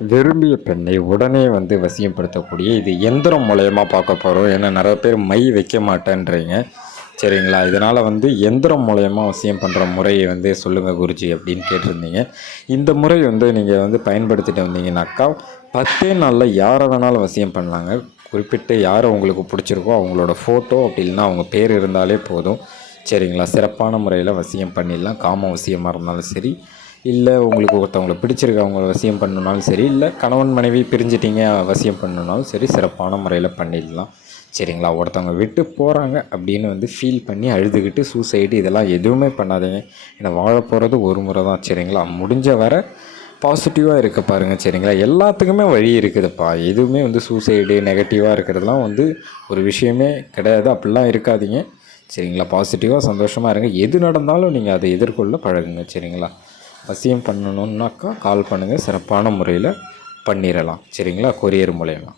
விரும்பிய பெண்ணை உடனே வந்து வசியப்படுத்தக்கூடிய இது எந்திரம் மூலயமா பார்க்க போகிறோம் ஏன்னா நிறைய பேர் மை வைக்க மாட்டேன்றீங்க. சரிங்களா? இதனால் வந்து எந்திரம் மூலயமா வசியம் பண்ணுற முறையை வந்து சொல்லுங்கள் குருஜி அப்படின்னு கேட்டிருந்தீங்க. இந்த முறை வந்து நீங்கள் வந்து பயன்படுத்திட்டு வந்தீங்கன்னாக்கா பத்தே நாளில் யாரை வேணாலும் வசியம் பண்ணலாங்க. குறிப்பிட்டு யார் உங்களுக்கு பிடிச்சிருக்கோ அவங்களோட ஃபோட்டோ அப்படி இல்லைன்னா அவங்க பேர் இருந்தாலே போதும். சரிங்களா? சிறப்பான முறையில் வசியம் பண்ணிடலாம். காம வசியமாக இருந்தாலும் சரி. இல்லை உங்களுக்கு ஒருத்தவங்களை பிடிச்சிருக்கு அவங்கள வசியம் பண்ணணுனாலும் சரி இல்லை கணவன் மனைவி பிரிஞ்சிட்டீங்க வசியம் பண்ணணுனாலும் சரி சிறப்பான முறையில் பண்ணிடலாம். சரிங்களா? ஒருத்தவங்க விட்டு போகிறாங்க அப்படின்னு வந்து ஃபீல் பண்ணி அழுதுகிட்டு சூசைடு இதெல்லாம் எதுவுமே பண்ணாதீங்க. ஏன்னா வாழ போகிறது ஒரு முறை தான். சரிங்களா? முடிஞ்ச வரை பாசிட்டிவாக இருக்க பாருங்கள் சரிங்களா? எல்லாத்துக்குமே வழி இருக்குதுப்பா. எதுவுமே வந்து சூசைடு நெகட்டிவாக இருக்கிறதுலாம் வந்து ஒரு விஷயமே கிடையாது. அப்படிலாம் இருக்காதீங்க. சரிங்களா? பாசிட்டிவாக சந்தோஷமாக இருங்க. எது நடந்தாலும் நீங்கள் அதை எதிர்கொள்ள பழகுங்க சரிங்களா? அவசியம் பண்ணணுன்னாக்கா கால் பண்ணுங்கள் சிறப்பான முறையில் பண்ணிடலாம் சரிங்களா? கொரியர் மூலயமா.